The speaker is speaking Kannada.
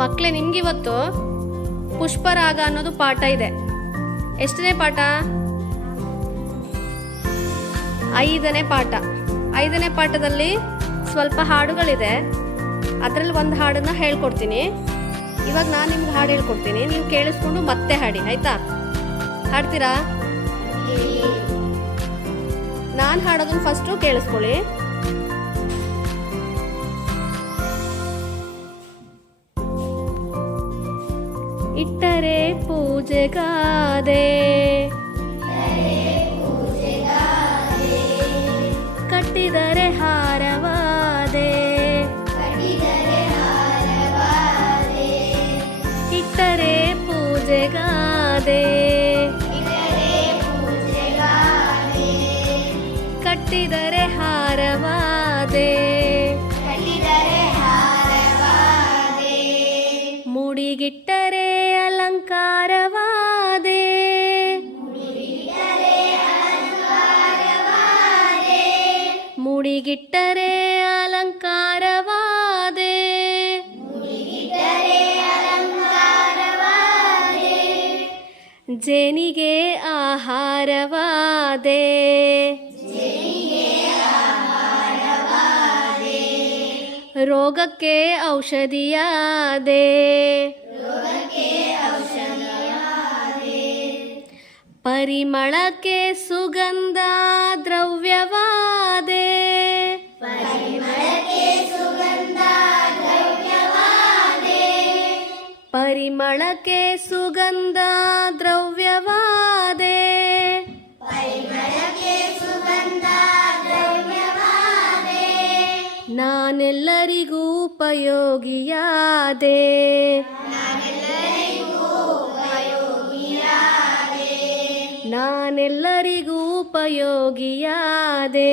ಮಕ್ಕಳೇ, ನಿಮ್ಗಿವತ್ತು ಪುಷ್ಪರಾಗ ಅನ್ನೋದು ಪಾಠ ಇದೆ. ಎಷ್ಟನೇ ಪಾಠ? 5ನೇ ಪಾಠ. 5ನೇ ಪಾಠದಲ್ಲಿ ಸ್ವಲ್ಪ ಹಾಡುಗಳಿದೆ. ಅದರಲ್ಲಿ ಒಂದು ಹಾಡನ್ನ ಹೇಳ್ಕೊಡ್ತೀನಿ. ಇವಾಗ ನಾನು ನಿಮ್ಗೆ ಹಾಡು ಹೇಳ್ಕೊಡ್ತೀನಿ, ನೀವು ಕೇಳಿಸ್ಕೊಂಡು ಮತ್ತೆ ಹಾಡಿ, ಆಯ್ತಾ? ಹಾಡ್ತೀರಾ? ನಾನು ಹಾಡೋದನ್ನ ಫಸ್ಟು ಕೇಳಿಸ್ಕೊಳ್ಳಿ. ಇಟ್ಟರೆ ಪೂಜೆಗಾದೆ, ಕಟ್ಟಿದರೆ ಹಾರವಾದೆ, ಇಟ್ಟರೆ ಪೂಜೆಗಾದೆ, ಕಟ್ಟಿದರೆ ಹಾರವಾದೆ, ಮುಡಿಗಿಟ್ಟರೆ ಅಲಂಕಾರವಾದೆ, ಮುಡಿಗಿಟ್ಟರೆ ಅಲಂಕಾರವಾದೆ, ಜೇನಿಗೆ ಆಹಾರವಾದೆ, ರೋಗಕ್ಕೆ ಔಷಧಿಯಾದೆ, ಪರಿಮಳಕ್ಕೆ ಸುಗಂಧ ದ್ರವ್ಯವಾದೆ, ಪರಿಮಳಕ್ಕೆ ಸುಗಂಧ ದ್ರವ್ಯವಾದೆ, ನಾನೆಲ್ಲರಿಗೂ ಉಪಯೋಗಿಯಾದೆ, ನಾನೆಲ್ಲರಿಗೂ ಉಪಯೋಗಿಯಾದೆ.